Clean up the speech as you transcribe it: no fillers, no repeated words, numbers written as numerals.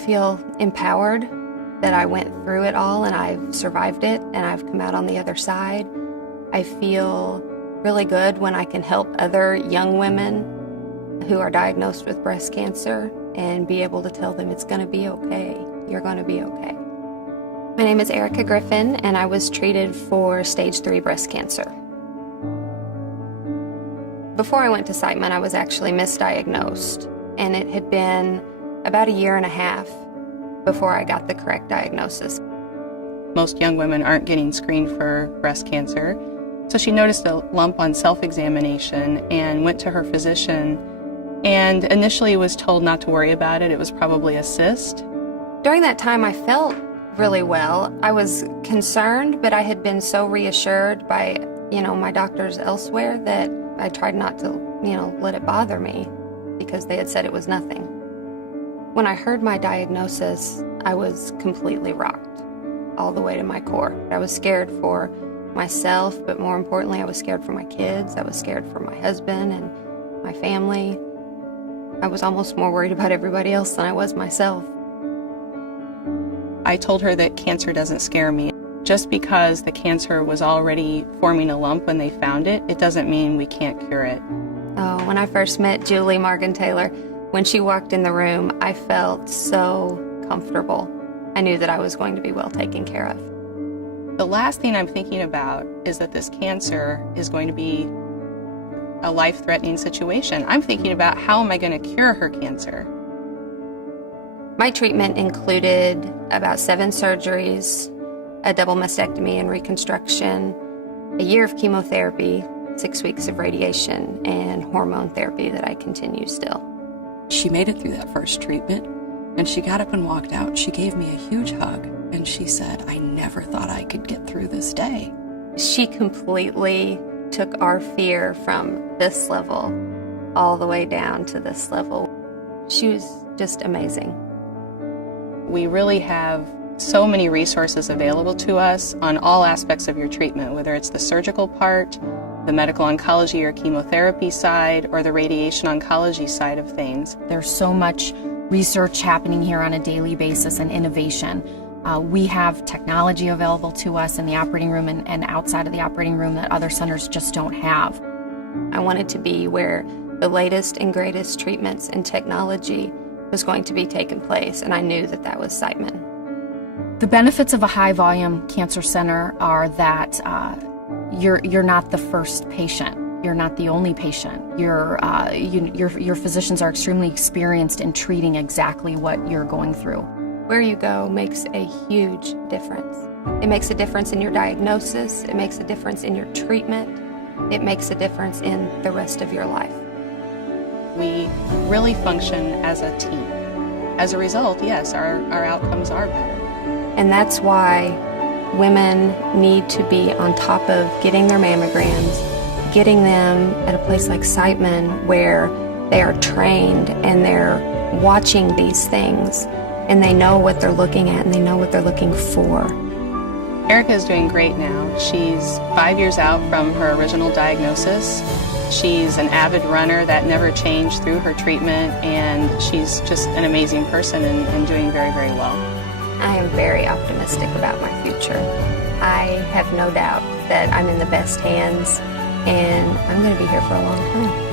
feel empowered that I went through it all and I've survived it and I've come out on the other side. I feel really good when I can help other young women who are diagnosed with breast cancer and be able to tell them it's going to be okay. You're going to be okay. My name is Erica Griffin, and I was treated for stage 3 breast cancer. Before I went to Siteman, I was actually misdiagnosed, and it had been about 1.5 years before I got the correct diagnosis. Most young women aren't getting screened for breast cancer, so she noticed a lump on self-examination and went to her physician and initially was told not to worry about it. It was probably a cyst. During that time, I felt really well. I was concerned, but I had been so reassured by, my doctors elsewhere that I tried not to, let it bother me because they had said it was nothing. When I heard my diagnosis, I was completely rocked all the way to my core. I was scared for myself, but more importantly, I was scared for my kids. I was scared for my husband and my family. I was almost more worried about everybody else than I was myself. I told her that cancer doesn't scare me. Just because the cancer was already forming a lump when they found it, it doesn't mean we can't cure it. Oh, when I first met Julie Morgan-Taylor, when she walked in the room, I felt so comfortable. I knew that I was going to be well taken care of. The last thing I'm thinking about is that this cancer is going to be a life-threatening situation. I'm thinking about how am I going to cure her cancer? My treatment included about 7 surgeries, a double mastectomy and reconstruction, a year of chemotherapy, 6 weeks of radiation, and hormone therapy that I continue still. She made it through that first treatment, and she got up and walked out. She gave me a huge hug, and she said, "I never thought I could get through this day." She completely took our fear from this level all the way down to this level. She was just amazing. We really have so many resources available to us on all aspects of your treatment, whether it's the surgical part, the medical oncology or chemotherapy side, or the radiation oncology side of things. There's so much research happening here on a daily basis and innovation. We have technology available to us in the operating room and outside of the operating room that other centers just don't have. I wanted to be where the latest and greatest treatments and technology was going to be taking place, and I knew that that was Siteman. The benefits of a high-volume cancer center are that you're not the first patient. You're not the only patient. Your physicians are extremely experienced in treating exactly what you're going through. Where you go makes a huge difference. It makes a difference in your diagnosis. It makes a difference in your treatment. It makes a difference in the rest of your life. We really function as a team. As a result, yes, our outcomes are better. And that's why women need to be on top of getting their mammograms, getting them at a place like Siteman where they are trained and they're watching these things and they know what they're looking at and they know what they're looking for. Erica is doing great now. She's 5 years out from her original diagnosis. She's an avid runner that never changed through her treatment, and she's just an amazing person and doing very, very well. I am very optimistic about my future. I have no doubt that I'm in the best hands, and I'm going to be here for a long time.